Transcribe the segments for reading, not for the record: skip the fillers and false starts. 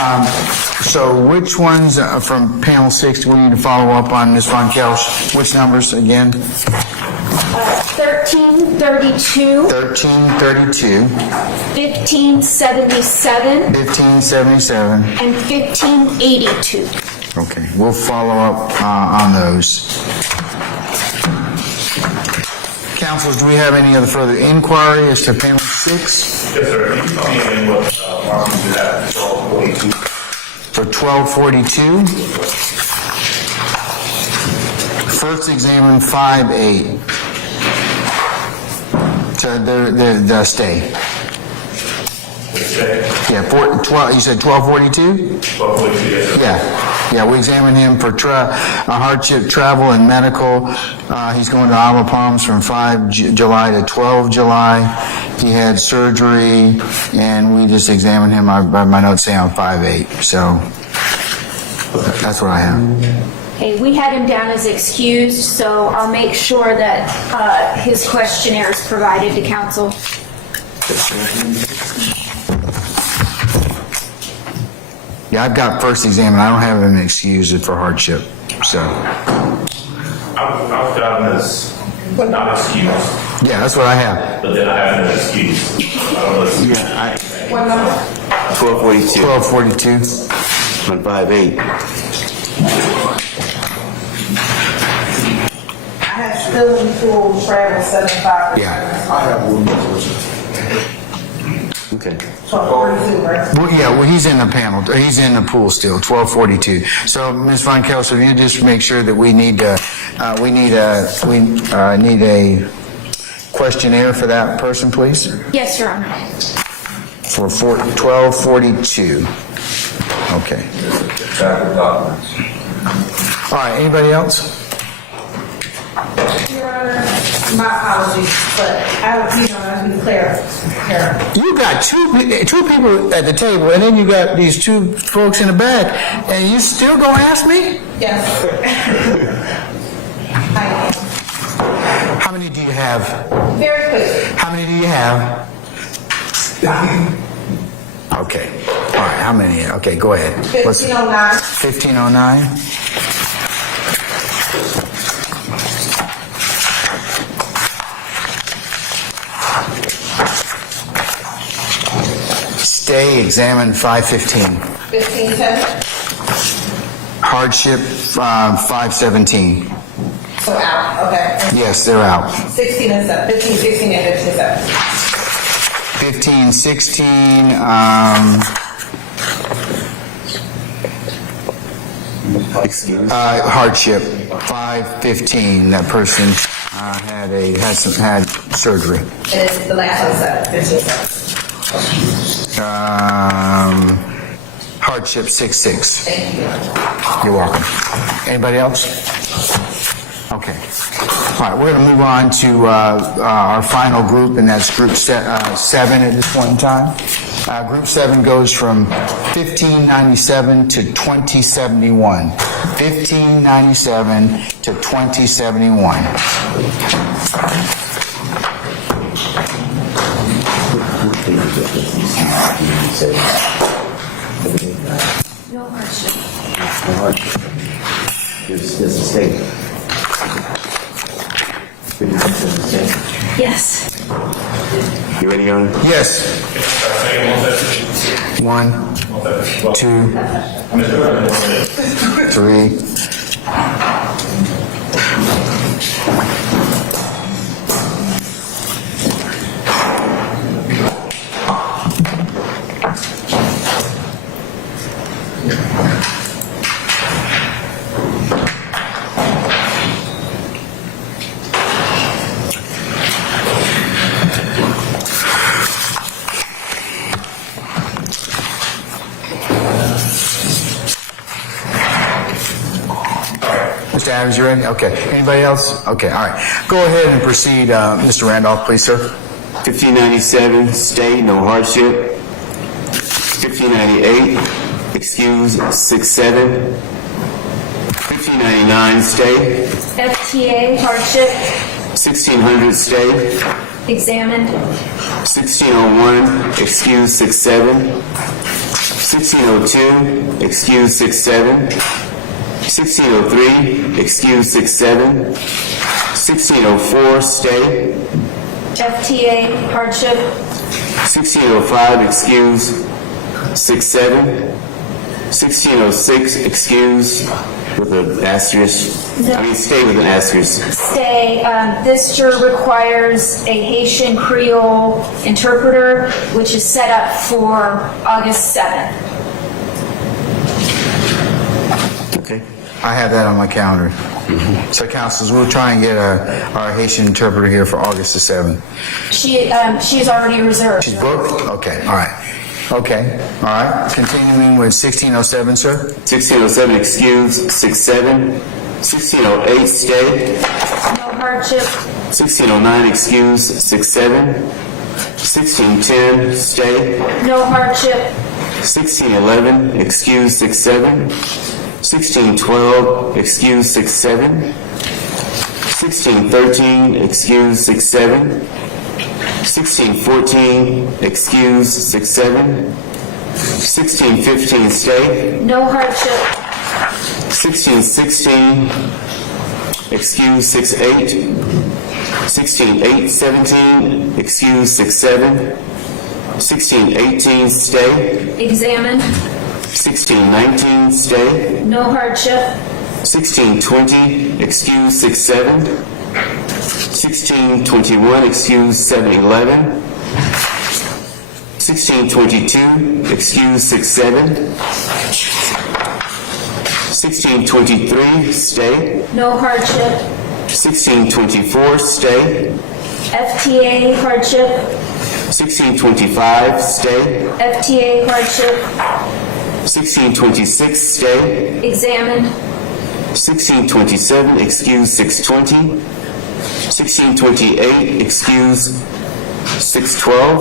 So which ones from panel 6 do we need to follow up on, Ms. Von Kelsch? Which numbers again? 1332. 1332. 1577. 1577. And 1582. Okay, we'll follow up on those. Councilors, do we have any other further inquiry as to panel 6? Yes, sir. Can you tell me again what markings you have for 1242? For 1242, first examine 5-8. To the stay. Yeah, 12. You said 1242. 1242. Yes, sir. Yeah, we examined him for hardship, travel, and medical. He's going to Isle of Palms from 5 July to 12 July. He had surgery, and we just examined him. My notes say on 5-8, so that's what I have. Okay, we had him down as excused, so I'll make sure that his questionnaire is provided to council. Yeah, I've got first examine. I don't have him excused for hardship, so. I've got him as not excused, Yeah, that's what I have. but then I have him as excused. I don't know if Yeah, What number? 1242 1242. on 5-8. I had still in full travel 75. Yeah. Okay. 1242, right? Well, he's in the panel. He's in the pool still. 1242. So, Ms. Von Kelso, if you just make sure that we need a questionnaire for that person, please. Yes, Your Honor. For 1242. Okay. All right. Anybody else? Your Honor, my apologies, but I'll be clear. You got two people at the table, and then you got these two folks in the back, and you still gonna ask me? Yes. I am. How many do you have? Very quick. How many do you have? Okay. All right. How many? Okay, go ahead. 1509. 1509. Stay, examine 515. 1510. Hardship 517. So out. Okay. Yes, they're out. 16 and 7. 15, 16, and 15, 57. 16. Excuse. Hardship 515. That person had surgery. And it's the last one, 7. 15, 7. Hardship 66. Thank you. You're welcome. Anybody else? Okay. All right, we're going to move on to our final group, and that's group 7 at this point in time. Group 7 goes from 1597 to 2071. 1597 to 2071. No hardship. There's a state. Yes. You ready, Your Honor? Yes. 1, 2, 3. Mr. Adams, you ready? Okay. Anybody else? Okay, all right. Go ahead and proceed, Mr. Randolph, please, sir. 1597, stay, no hardship. 1598, excuse, 6-7. 1599, stay. FTA, hardship, 1600, stay. examined. 1601, excuse, 6-7. 1602, excuse 6-7. 1603, excuse 6-7. 1604, stay. FTA hardship. 1605, excuse 6-7. 1606, excuse with an asterisk. Stay with an asterisk. Stay. This juror requires a Haitian Creole interpreter, which is set up for August 7th. Okay. I have that on my calendar. So councilors, we'll try and get our Haitian interpreter here for August the 7th. She's already reserved. She's booked? Okay, all right. Okay, all right. Continuing with 1607, sir. 1607, excuse 6-7. 1608, stay. No hardship. 1609, excuse 6-7. 1610, stay. No hardship. 1611, excuse 6-7. 1612, excuse 6-7. 1613, excuse 6-7. 1614, excuse 6-7. 1615, stay. No hardship. 1616, excuse 6-8. 1617, excuse 6-7. 1618, stay. Examine. 1619, stay. No hardship. 1620, excuse 6-7. 1621, excuse 7-11. 1622, excuse 6-7. 1623, stay. No hardship. 1624, stay. FTA hardship. 1625, stay. FTA hardship. 1626, stay. Examine. 1627, excuse 620. 1628, excuse 612.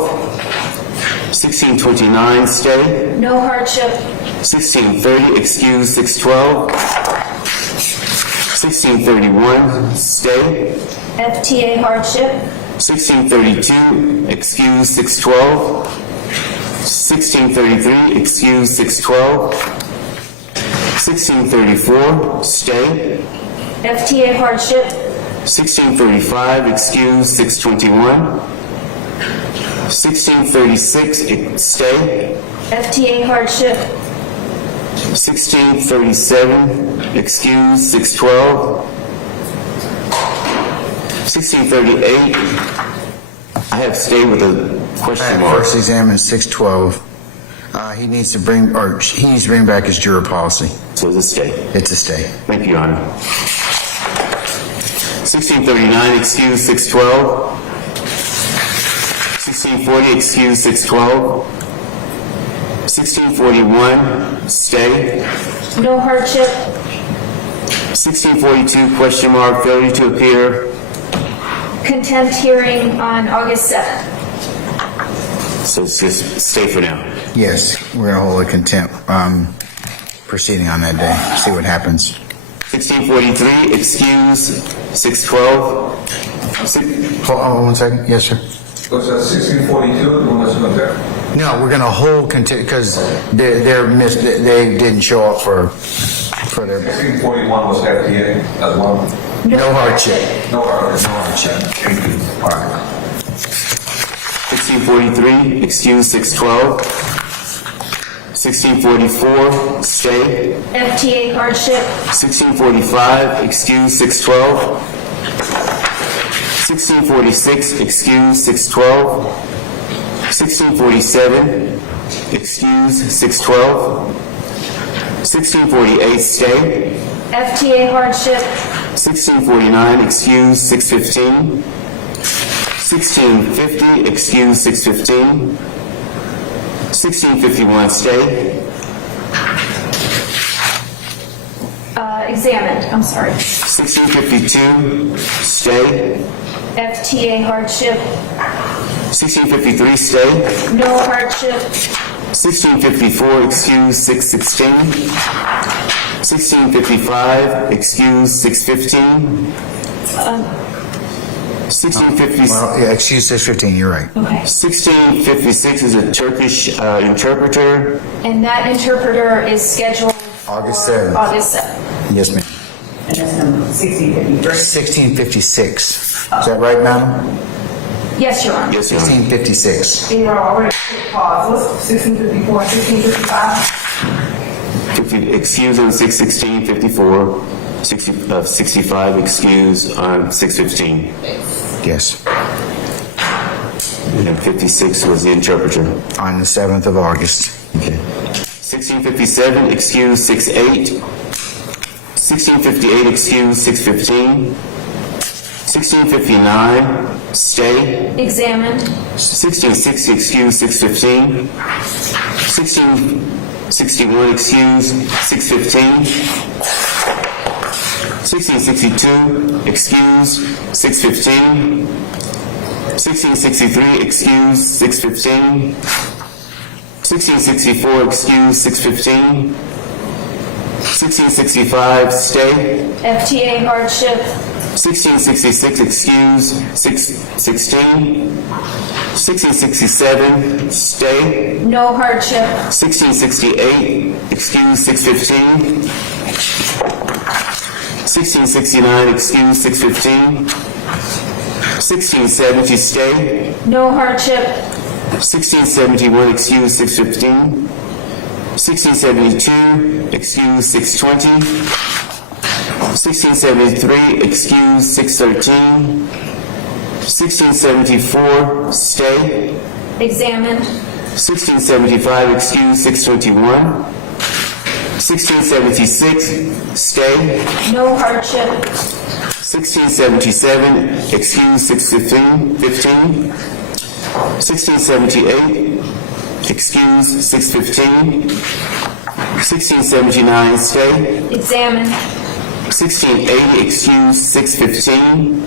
1629, stay. No hardship. 1630, excuse 612. 1631, stay. FTA hardship. 1632, excuse 612. 1633, excuse 612. 1634, stay. FTA hardship. 1635, excuse 621. 1636, stay. FTA hardship. 1637, excuse 612. 1638, I have stay with a question mark. First examine 612. He needs to bring back his juror policy. So it's a stay. It's a stay. Thank you, Your Honor. 1639, excuse 612. 1640, excuse 612. 1641, stay. No hardship. 1642, question mark, failure to appear. Contempt hearing on August 7th. So it's just stay for now. Yes, we're gonna hold a contempt proceeding on that day. See what happens. 1643, excuse 612. Hold on 1 second. Yes, sir. Was that 1642, the one that's not there? No, we're gonna hold contempt because they didn't show up for their 1641 was FTA as well. no hardship. No hardship. No hardship. All right. 1643, excuse 612. 1644, stay. FTA hardship. 1645, excuse 612. 1646, excuse 612. 1647, excuse 612. 1648, stay. FTA hardship. 1649, excuse 615. 1650, excuse 615. 1651, stay. Examined. I'm sorry. 1652, stay. FTA hardship. 1653, stay. No hardship. 1654, excuse 616. 1655, excuse 615. 1650, Well, yeah, excuse 615, you're right. Okay. 1656 is a Turkish interpreter. And that interpreter is scheduled August for 7th. August 7th. Yes, ma'am. And that's number 1653. 1656. Is that right, madam? Yes, Your Honor. Yes, Your Honor. 1656. They were already pause. What's 1654 and 1655? Excuse on 616, 54, 65 excuse on 615. Yes, And 56 was the interpreter. on the 7th of August. Okay. 1657, excuse 68. 1658, excuse 615. 1659, stay. Examined. 1660, excuse 615. 1661, excuse 615. 1662, excuse 615. 1663, excuse 615. 1664, excuse 615. 1665, stay. FTA hardship. 1666, excuse 616. 1667, stay. No hardship. 1668, excuse 615. 1669, excuse 615. 1670, stay. No hardship. 1671, excuse 615. 1672, excuse 620. 1673, excuse 613. 1674, stay. Examined. 1675, excuse 621. 1676, stay. No hardship. 1677, excuse 615. 1678, excuse 615. 1679, stay. Examined. 1680, excuse 615.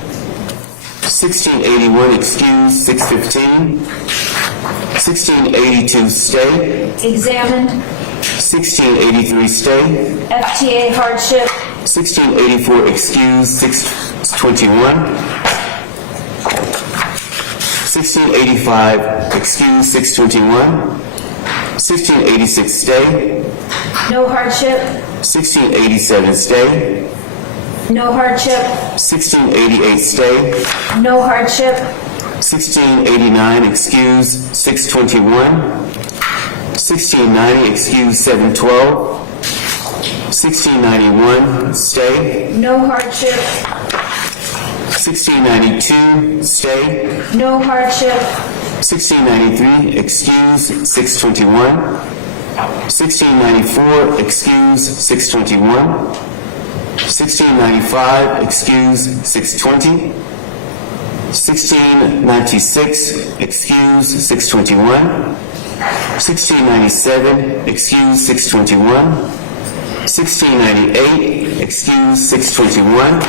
1681, excuse 615. 1682, stay. Examined. 1683, stay. FTA hardship. 1684, excuse 621. 1685, excuse 621. 1686, stay. No hardship. 1687, stay. No hardship. 1688, stay. No hardship. 1689, excuse 621. 1690, excuse 712. 1691, stay. No hardship. 1692, stay. No hardship. 1693, excuse 621. 1694, excuse 621. 1695, excuse 620. 1696, excuse 621. 1697, excuse 621. 1698, excuse 621.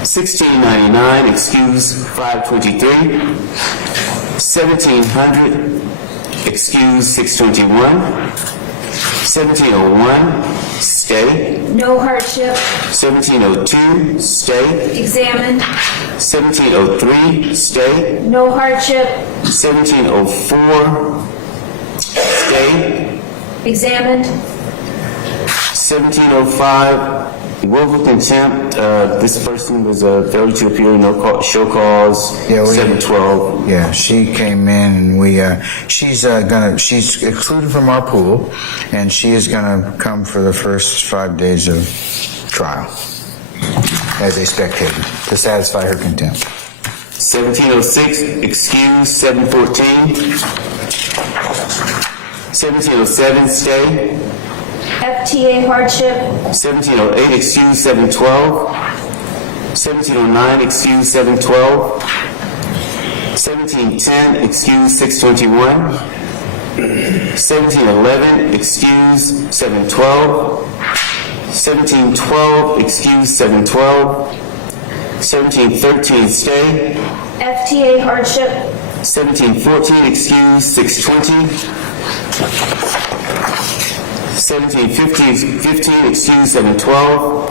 1699, excuse 523. 1700, excuse 621. 1701, stay. No hardship. 1702, stay. Examined. 1703, stay. No hardship. 1704, stay. Examined. 1705, willful contempt. This person was failure to appear, show cause. Yeah, 712. Yeah, she came in and she's excluded from our pool, and she is gonna come for the first 5 days of trial as a spectator to satisfy her contempt. 1706, excuse 714. 1707, stay. FTA hardship. 1708, excuse 712. 1709, excuse 712. 1710, excuse 621. 1711, excuse 712. 1712, excuse 712. 1713, stay. FTA hardship. 1714, excuse 620. 1715, excuse 712.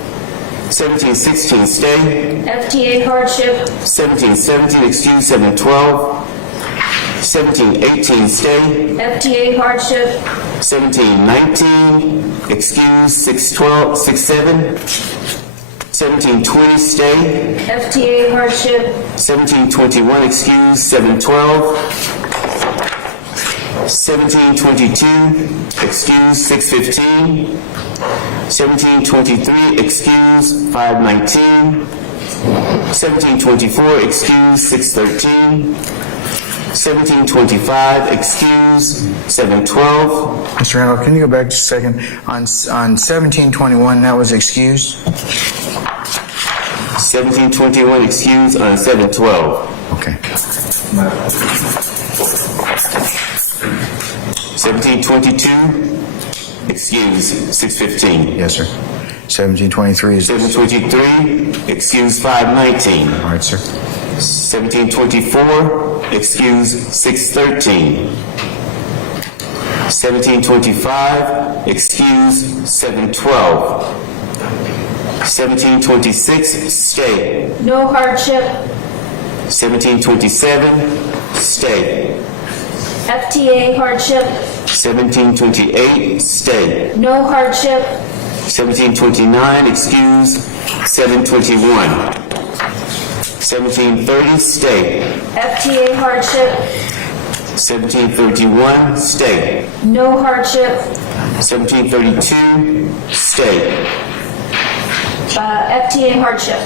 1716, stay. FTA hardship. 1717, excuse 712. 1718, stay. FTA hardship. 1719, excuse 67. 1720, stay. FTA hardship. 1721, excuse 712. 1722, excuse 615. 1723, excuse 519. 1724, excuse 613. 1725, excuse 712. Mr. Randolph, can you go back just a second? On 1721, that was excused? 1721, excuse on 712. Okay. 1722, excuse 615. Yes, sir. 1723 is... 1723, excuse 519. All right, sir. 1724, excuse 613. 1725, excuse 712. 1726, stay. No hardship. 1727, stay. FTA hardship. 1728, stay. No hardship. 1729, excuse 721. 1730, stay. FTA hardship. 1731, stay. No hardship. 1732, stay. FTA hardship.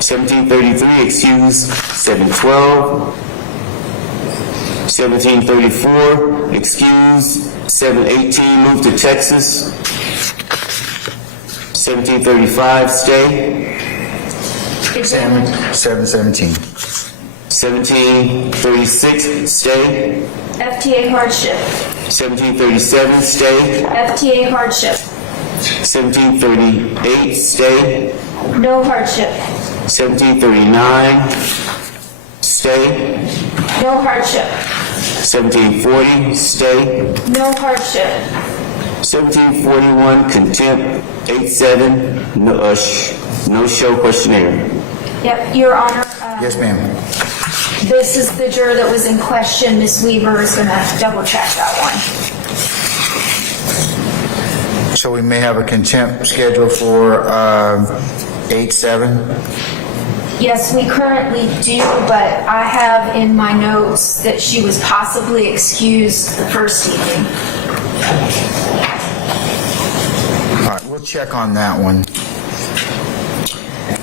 1733, excuse 712. 1734, excuse 718, move to Texas. 1735, stay. Examined. 717. 1736, stay. FTA hardship. 1737, stay. FTA hardship. 1738, stay. No hardship. 1739, stay. No hardship. 1740, stay. No hardship. 1741, contempt. 87, no show questionnaire. Yep, Your Honor. Yes, ma'am. This is the juror that was in question. Ms. Weaver is going to double check that one. So we may have a contempt scheduled for 8/7. Yes, we currently do, but I have in my notes that she was possibly excused the first evening. All right, we'll check on that one.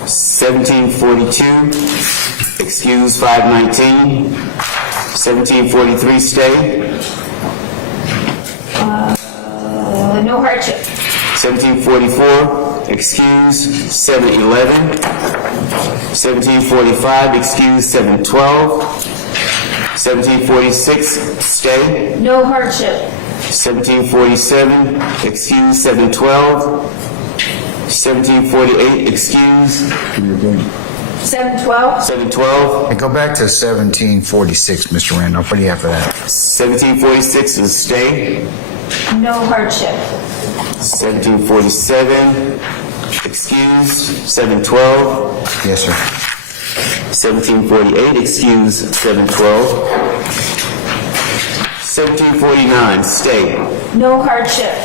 1742, excuse 519. 1743, stay. No hardship. 1744, excuse 711. 1745, excuse 712. 1746, stay. No hardship. 1747, excuse 712. 1748, excuse 712. 712. Hey, go back to 1746, Mr. Randolph. What do you have for that? 1746 is stay. No hardship. 1747, excuse 712. Yes, sir. 1748, excuse 712. 1749, stay. No hardship.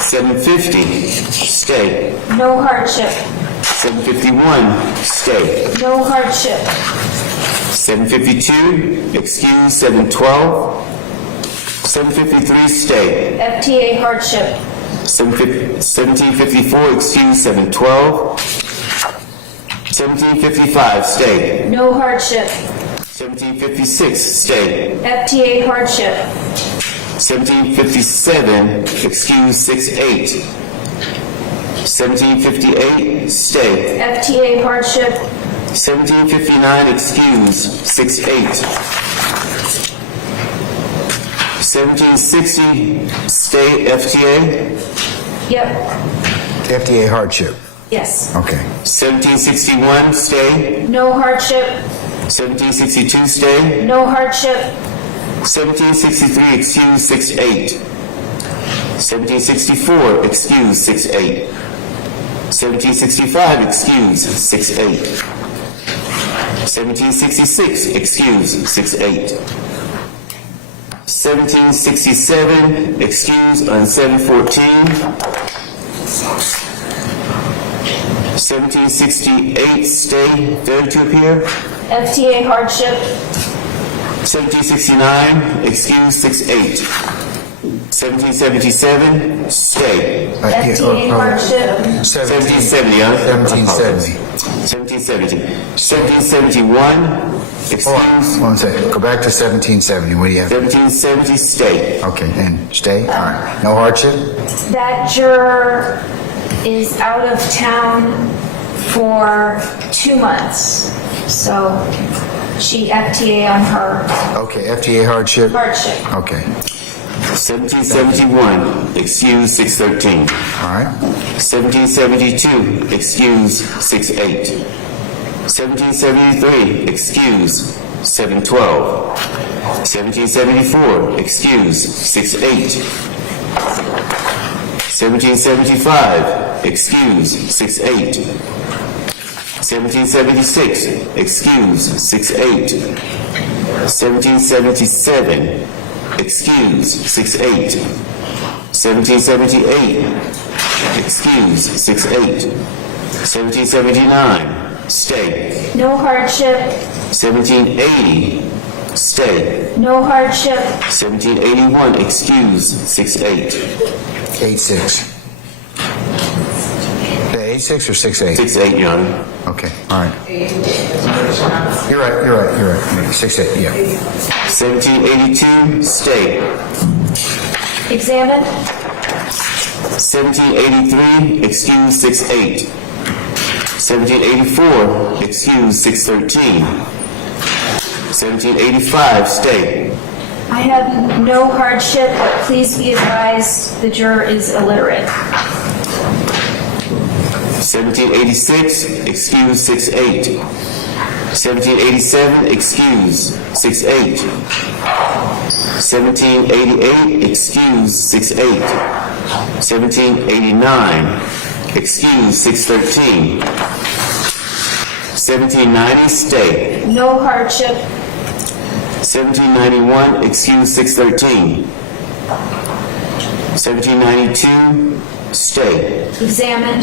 750, stay. No hardship. 751, stay. No hardship. 752, excuse 712. 753, stay. FTA hardship. 1754, excuse 712. 1755, stay. No hardship. 1756, stay. FTA hardship. 1757, excuse 68. 1758, stay. FTA hardship. 1759, excuse 68. 1760, stay FTA. Yep. FDA hardship. Yes. Okay. 1761, stay. No hardship. 1762, stay. No hardship. 1763, excuse 68. 1764, excuse 68. 1765, excused, 6-8. 1766, excused, 6-8. 1767, excused on 7/14. 1768, stay, failure to appear. FTA hardship, 1769, excused, 6-8. 1777, stay. FTA hardship, 1770, huh? 1770. 1770. 1771, Hold on, excused. one second. Go back to 1770. What do you have? 1770, stay. Okay, and stay? All right. No hardship? that juror is out of town for 2 months. So she FTA on her Okay, FTA hardship? hardship. Okay, 1771, excused, 613. all right. 1772, excused, 6-8. 1773, excused, 7-12. 1774, excused, 6-8. 1775, excused, 6-8. 1776, excused, 6-8. 1777, excused, 6-8. 1778, excused, 6-8. 1779, stay. No hardship, 1780, stay. no hardship, 1781, excused, 6-8. 8-6. The 8-6 or 6-8? 6-8, Your Honor. Okay, all right. You're right. 6-8, yeah. 1782, stay. examine, 1783, excused, 6-8. 1784, excused, 613. 1785, stay. I have no hardship, but please be advised the juror is illiterate. 1786, excused, 6-8. 1787, excused, 6-8. 1788, excused, 6-8. 1789, excused, 613. 1790, stay. No hardship, 1791, excused, 613. 1792, stay. examine,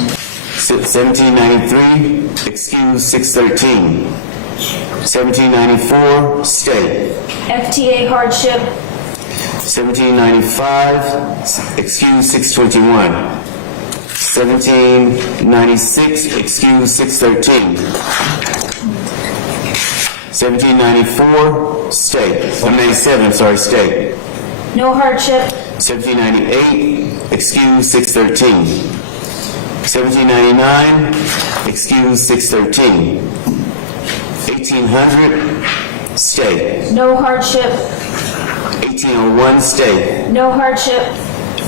1793, excused, 613. 1794, stay. FTA hardship, 1795, excused, 621. 1796, excused, 613. 1794, stay. 97, sorry, stay. no hardship, 1798, excused, 613. 1799, excused, 613. 1800, stay. no hardship, 1801, stay. no hardship,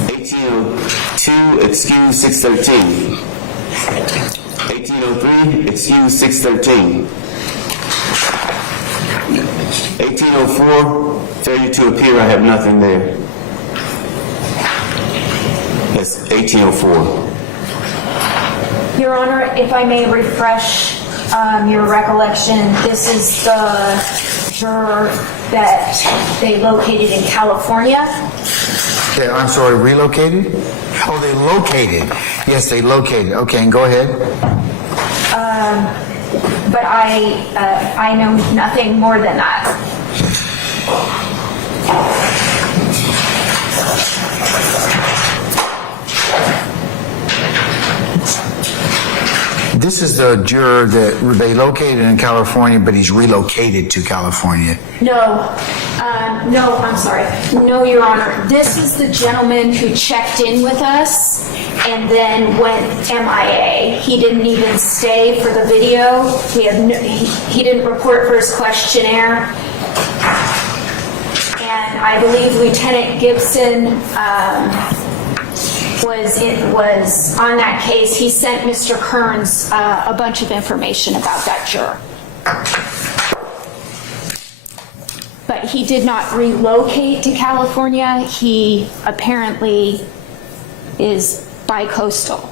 1802, excused, 613. 1803, excused, 613. 1804, failure to appear, I have nothing there. That's 1804. Your Honor, if I may refresh your recollection, this is the juror that they located in California. Okay, I'm sorry, relocated? Oh, they located. Yes, they located. Okay, and go ahead. But I know nothing more than that. This is the juror that they located in California, but he's relocated to California. No, I'm sorry. No, Your Honor. This is the gentleman who checked in with us and then went MIA. He didn't even stay for the video. He didn't report for his questionnaire. And I believe Lieutenant Gibson was on that case. He sent Mr. Kearns a bunch of information about that juror. But he did not relocate to California. He apparently is bi-coastal.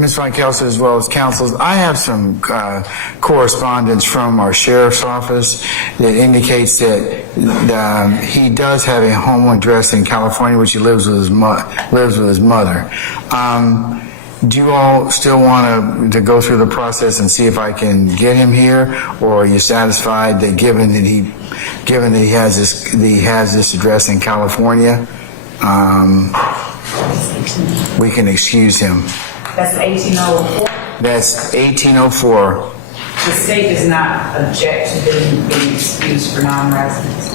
Ms. Von Kelsey, as well as councils, I have some correspondence from our sheriff's office that indicates that he does have a home address in California, which he lives with his mother. Do you all still want to go through the process and see if I can get him here, or are you satisfied that given that he has this address in California, we can excuse him? That's 1804. That's 1804. The state does not object to them being excused for non-residents.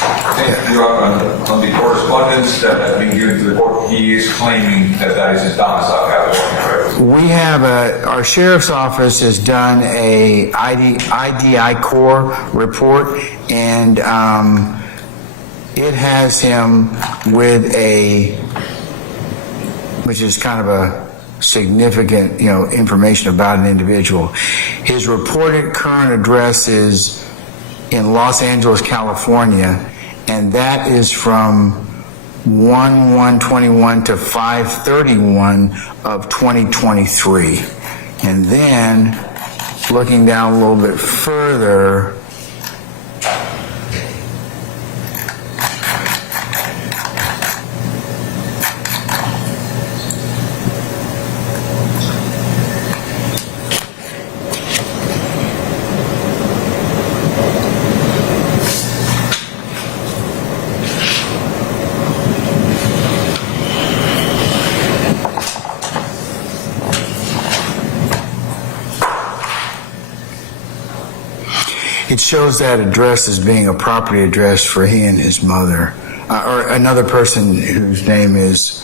And Your Honor, on the correspondence that has been given to the court, he is claiming that that is his domicile, California, correct? We have our sheriff's office has done a IDI core report, and it has him with which is kind of a significant, information about an individual. His reported current address is in Los Angeles, California, and that is from 1/1/21 to 5/31 of 2023. And then, looking down a little bit further, it shows that address as being a property address for he and his mother, or another person whose name is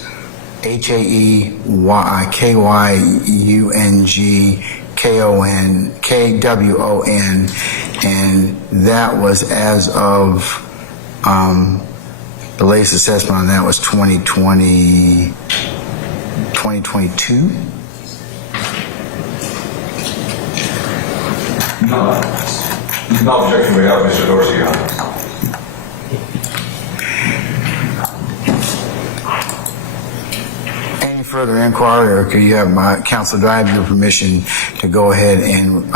HAEYKYUNGKWON, and that was as of the latest assessment on that was 2022. No objection we have, Mr. Dorsey, Your Honor. Any further inquiry, or could you have my counsel, do I have your permission to go ahead and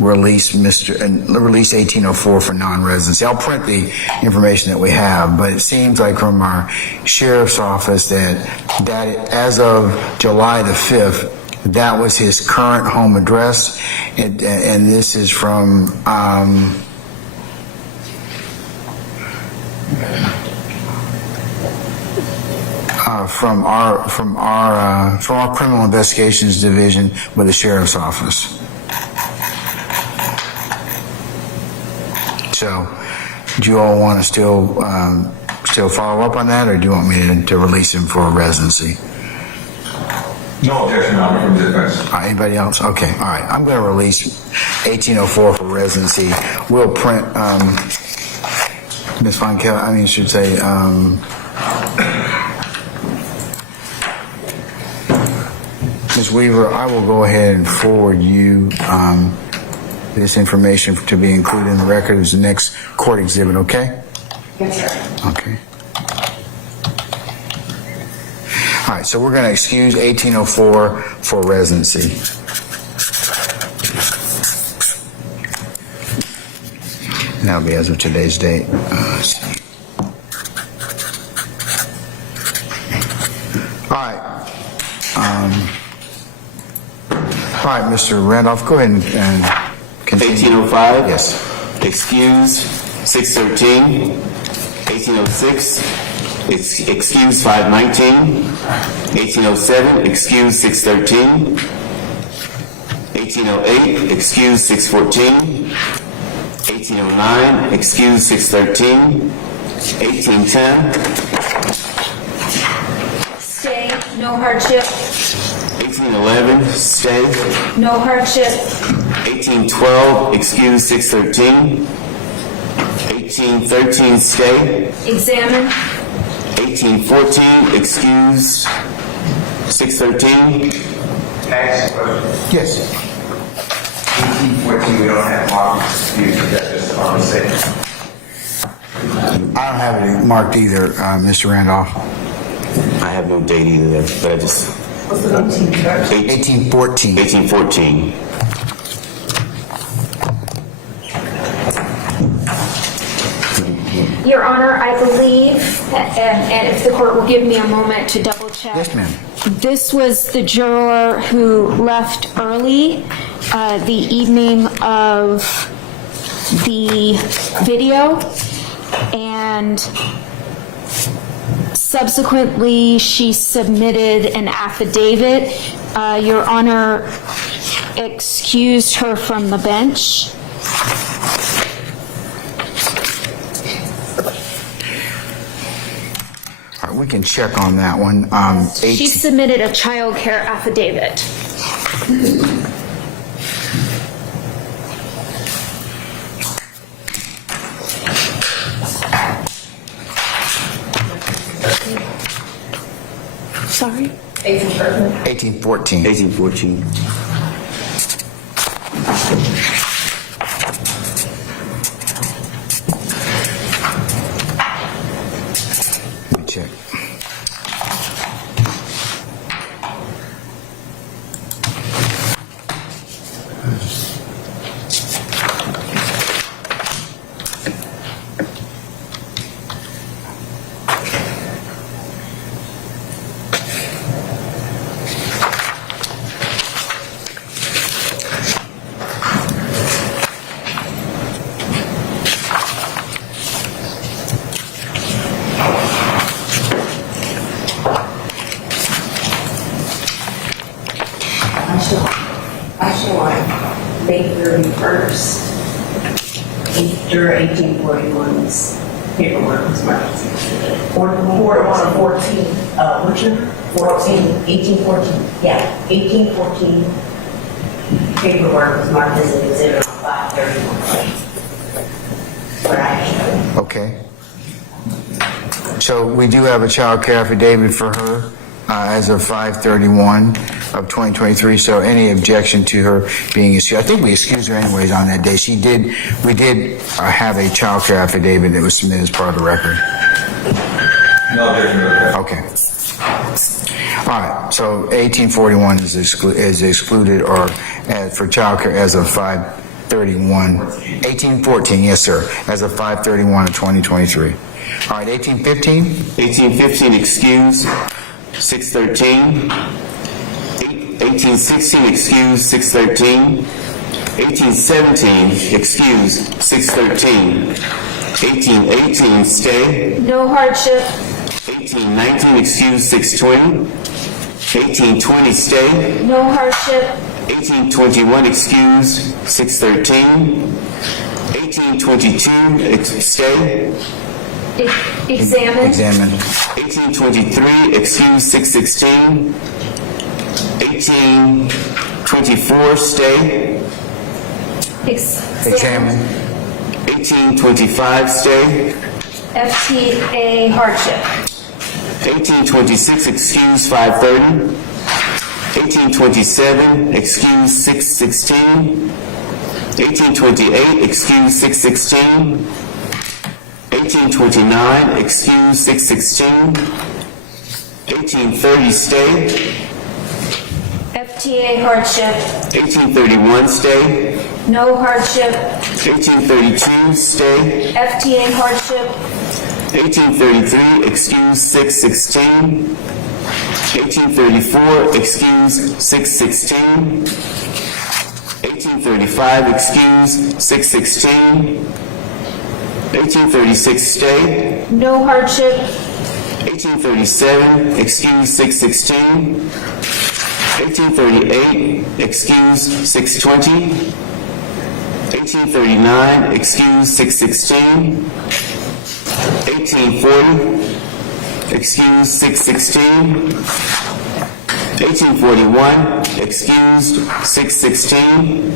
release 1804 for non-residency? I'll print the information that we have, but it seems like from our sheriff's office that as of July the 5th, that was his current home address, and this is from our criminal investigations division with the sheriff's office. So, do you all want to still follow up on that, or do you want me to release him for residency? No objection, Your Honor, from the defense. Anybody else? Okay, all right. I'm going to release 1804 for residency. We'll print, Ms. Von Kell, I should say, Ms. Weaver, I will go ahead and forward you this information to be included in the record as the next court exhibit, okay? Yes, sir. Okay. All right, so we're going to excuse 1804 for residency. And that'll be as of today's date. Let's see. All right, Mr. Randolph, go ahead and continue. 1805? Yes. Excuse 613. 1806, excuse 519. 1807, excuse 613. 1808, excuse 614. 1809, excuse 613. 1810, Stay, no hardship, 1811, stay. no hardship, 1812, excuse 613. 1813, stay. examine, 1814, excuse 613. Next question. Yes. 1814, we don't have marked excuse, that's just on the same. I don't have it marked either, Mr. Randolph. I have no date either, but I just What's the 1814. 1814. Your Honor, I believe, and if the court will give me a moment to double check. Yes, ma'am. This was the juror who left early the evening of the video, and subsequently she submitted an affidavit. Your Honor excused her from the bench. All right, we can check on that one. She submitted a child care affidavit. Sorry? 1814. 1814. Let me check. I show on May 31st, Juror 1841's paperwork was marked. 14, which number? 1814, yeah, 1814 paperwork was marked as an exhibit on 531. What I have. Okay. So we do have a child care affidavit for her as of 5/31 of 2023. So any objection to her being excused? I think we excused her anyways on that day. We did have a child care affidavit that was submitted as part of the record. No objection to that. Okay. All right, so 1841 is excluded or for child care as of 5/31. 1814, yes, sir, as of 5/31 of 2023. All right, 1815? 1815 excused, 613. 1816 excused, 613. 1817 excused, 613. 1818 stay. No hardship. 1819 excused, 620. 1820 stay. No hardship. 1821 excused, 613. 1822 stay. Examine. Examine. 1823 excused, 616. 1824 stay. Examine. 1825 stay. FTA hardship. 1826 excused, 530. 1827 excused, 616. 1828 excused, 616. 1829 excused, 616. 1830 stay. FTA hardship. 1831 stay. No hardship. 1832 stay. FTA hardship. 1833 excused, 616. 1834 excused, 616. 1835 excused, 616. 1836 stay. No hardship. 1837 excused, 616. 1838 excused, 620. 1839 excused, 616. 1840 excused, 616. 1841 excused, 616.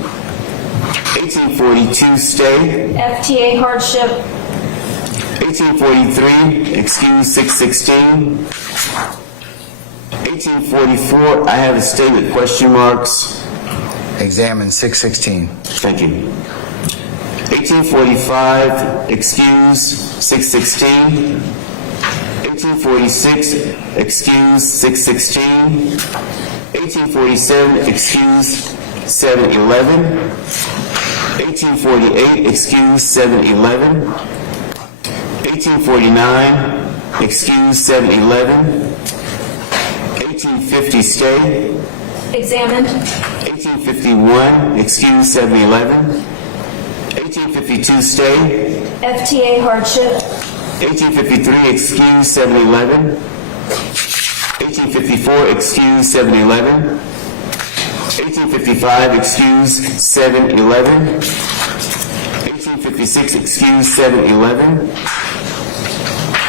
1842 stay. FTA hardship. 1843 excused, 616. 1844 I have a stay with question marks. Examine 616. Thank you. 1845 excused, 616. 1846, excuse 616. 1847, excuse 711. 1848, excuse 711. 1849, excuse 711. 1850, stay. Examined. 1851, excuse 711. 1852, stay. FTA hardship. 1853, excuse 711. 1854, excuse 711. 1855, excuse 711. 1856, excuse 711.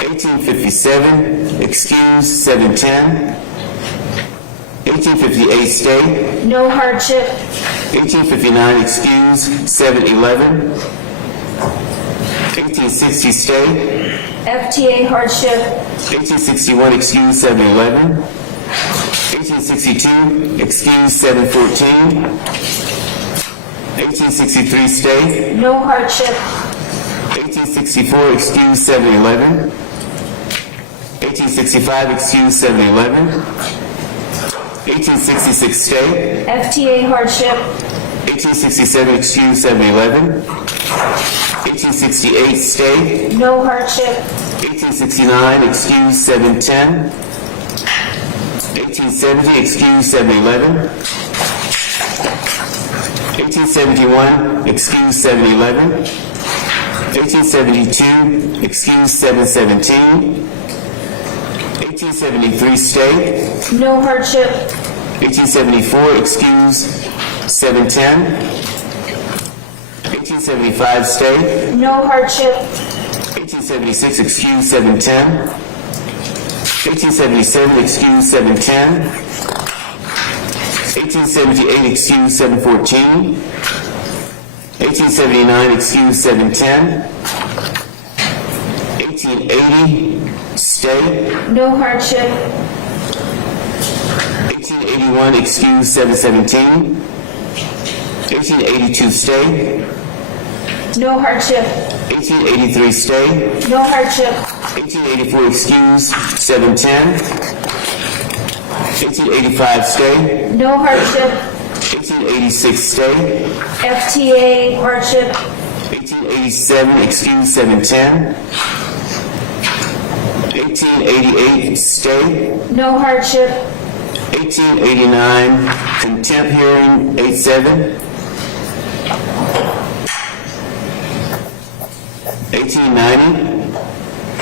1857, excuse 710. 1858, stay. No hardship. 1859, excuse 711. 1860, stay. FTA hardship. 1861, excuse 711. 1862, excuse 714. 1863, stay. No hardship. 1864, excuse 711. 1865, excuse 711. 1866, stay. FTA hardship. 1867, excuse 711. 1868, stay. No hardship. 1869, excuse 710. 1870, excuse 711. 1871, excuse 711. 1872, excuse 717. 1873, stay. No hardship. 1874, excuse 710. 1875, stay. No hardship. 1876, excuse 710. 1877, excuse 710. 1878, excuse 714. 1879, excuse 710. 1880, stay. No hardship. 1881, excuse 717. 1882, stay. No hardship. 1883, stay. No hardship. 1884, excuse 710. 1885, stay. No hardship. 1886, stay. FTA hardship. 1887, excuse 710. 1888, stay. No hardship. 1889, contempt hearing 87. 1890,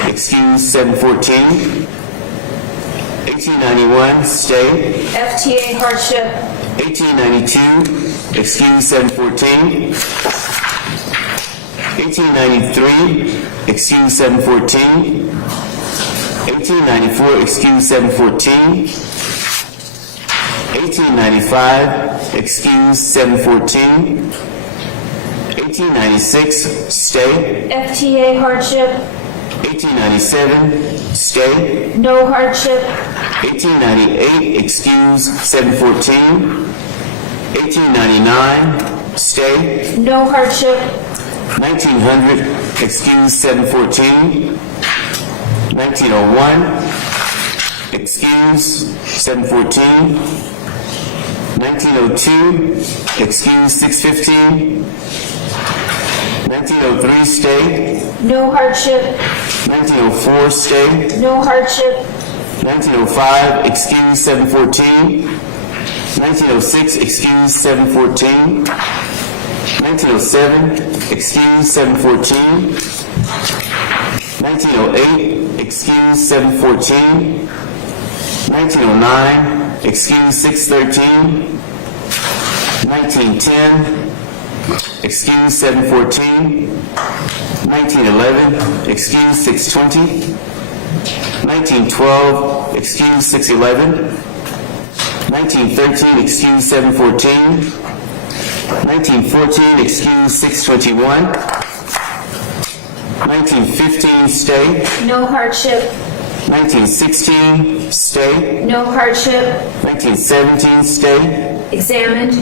excuse 714. 1891, stay. FTA hardship. 1892, excuse 714. 1893, excuse 714. 1894, excuse 714. 1895, excuse 714. 1896, stay. FTA hardship. 1897, stay. No hardship. 1898, excuse 714. 1899, stay. No hardship. 1900, excuse 714. 1901, excuse 714. 1902, excuse 615. 1903, stay. No hardship. 1904, stay. No hardship. 1905, excuse 714. 1906, excuse 714. 1907, excuse 714. 1908, excuse 714. 1909, excuse 613. 1910, excuse 714. 1911, excuse 620. 1912, excuse 611. 1913, excuse 714. 1914, excuse 621. 1915, stay. No hardship. 1916, stay. No hardship. 1917, stay. Examined.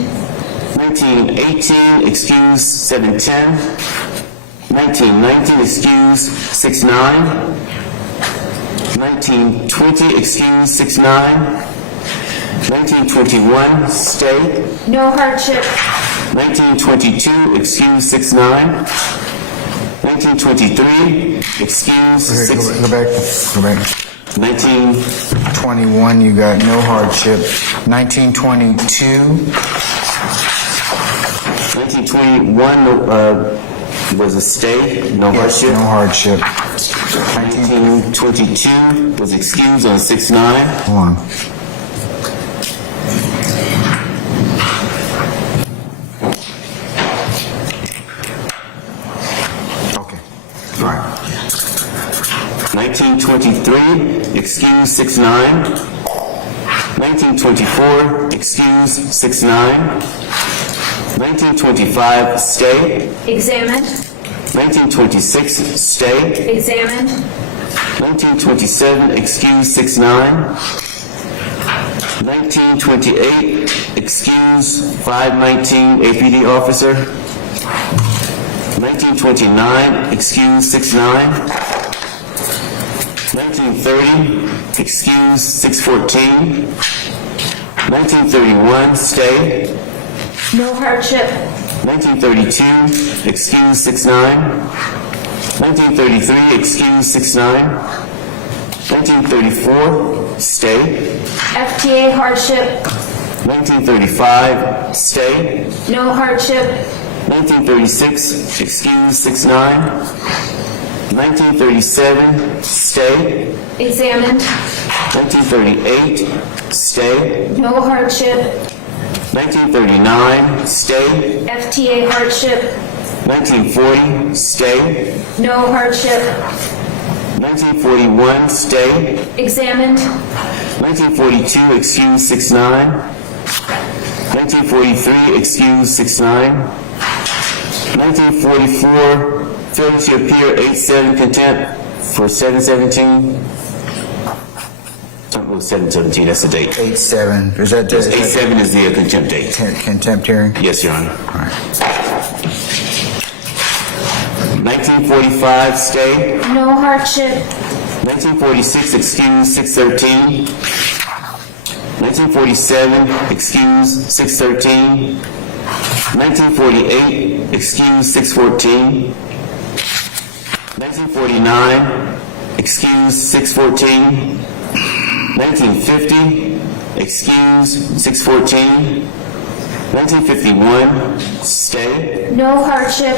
1918, excuse 710. 1919, excuse 69. 1920, excuse 6-9. 1921, stay. No hardship. 1922, excuse 6-9. 1923, excuse Okay, 6. go back. 21, you got no hardship. 1922, 1921 was a stay, no yes, hardship. no hardship. 1922 was excused on 6-9. Hold on. Okay, all right. 1923, excuse 6-9. 1924, excuse 6-9. 1925, stay. Examined. 1926, stay. Examined. 1927, excuse 6-9. 1928, excuse 519, APD officer. 1929, excuse 6-9. 1930, excuse 614. 1931, stay. No hardship. 1932, excuse 6-9. 1933, excuse 6-9. 1934, stay. FTA hardship. 1935, stay. No hardship. 1936, excuse 6-9. 1937, stay. Examined. 1938, stay. No hardship. 1939, stay. FTA hardship. 1940, stay. No hardship. 1941, stay. Examined. 1942, excuse 6-9. 1943, excuse 6-9. 1944, failure to appear 8-7 contempt for 717. Oh, 717, that's the date. 8-7, is that Yes, the 8-7 is the contempt date. contempt hearing? Yes, Your Honor. All right. 1945, stay. No hardship. 1946, excuse 613. 1947, excuse 613. 1948, excuse 614. 1949, excuse 614. 1950, excuse 614. 1951, stay. No hardship.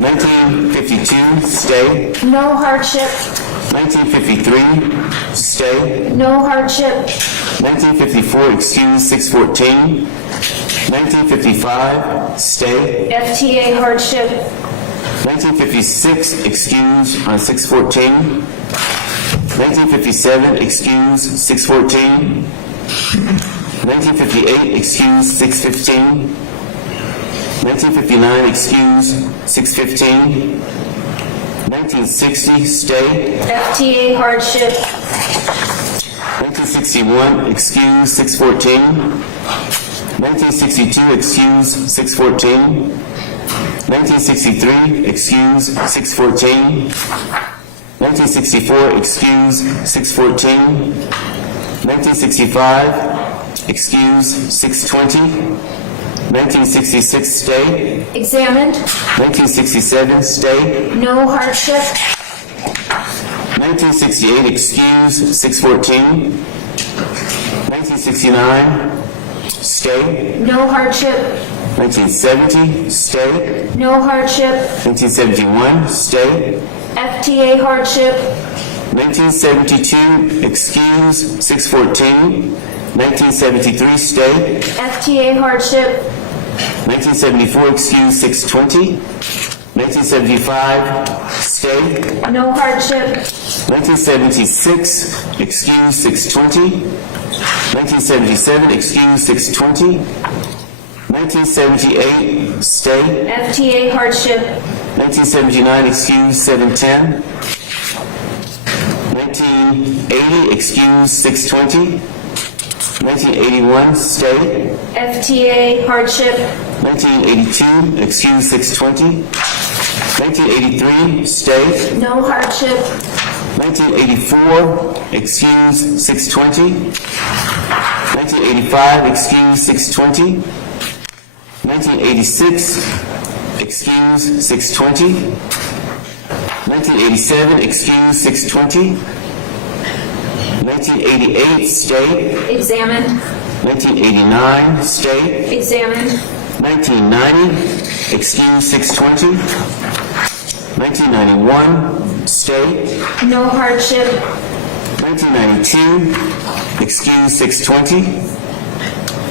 1952, stay. No hardship. 1953, stay. No hardship. 1954, excuse 614. 1955, stay. FTA hardship. 1956, excuse on 614. 1957, excuse 614. 1958, excuse 615. 1959, excuse 615. 1960, stay. FTA hardship. 1961, excuse 614. 1962, excuse 614. 1963, excuse 614. 1964, excuse 614. 1965, excuse 620. 1966, stay. Examined. 1967, stay. No hardship. 1968, excuse 614. 1969, stay. No hardship. 1970, stay. No hardship. 1971, stay. FTA hardship. 1972, excuse 614. 1973, stay. FTA hardship. 1974, excuse 620. 1975, stay. No hardship. 1976, excuse 620. 1977, excuse 620. 1978, stay. FTA hardship. 1979, excuse 710. 1980, excuse 620. 1981, stay. FTA hardship. 1982, excuse 620. 1983, stay. No hardship. 1984, excuse 620. 1985, excuse 620. 1986, excuse 620. 1987, excuse 620. 1988, stay. Examined. 1989, stay. Examined. 1990, excuse 620. 1991, stay. No hardship. 1992, excuse 620.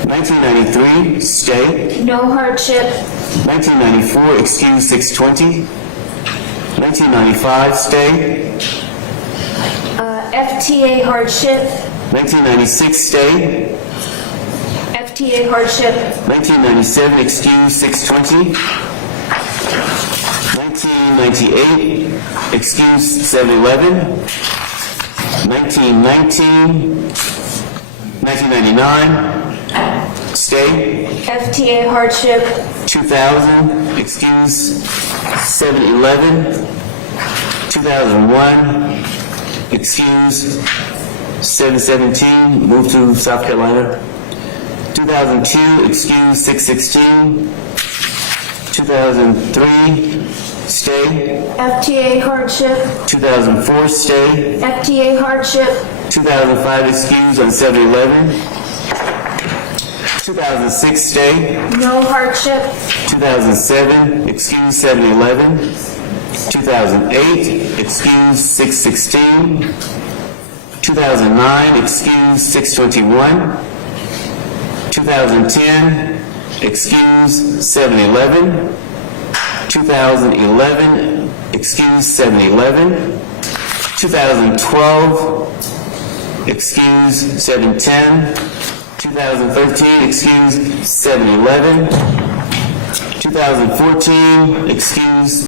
1993, stay. No hardship. 1994, excuse 620. 1995, stay. FTA hardship. 1996, stay. FTA hardship. 1997, excuse 620. 1998, excuse 711. 1999, stay. FTA hardship. 2000, excuse 711. 2001, excuse 717, move to South Carolina. 2002, excuse 616. 2003, stay. FTA hardship. 2004, stay. FTA hardship. 2005, excuse on 711. 2006, stay. No hardship. 2007, excuse 711. 2008, excuse 616. 2009, excuse 621. 2010, excuse 711. 2011, excuse 711. 2012, excuse 710. 2013, excuse 711. 2014, excuse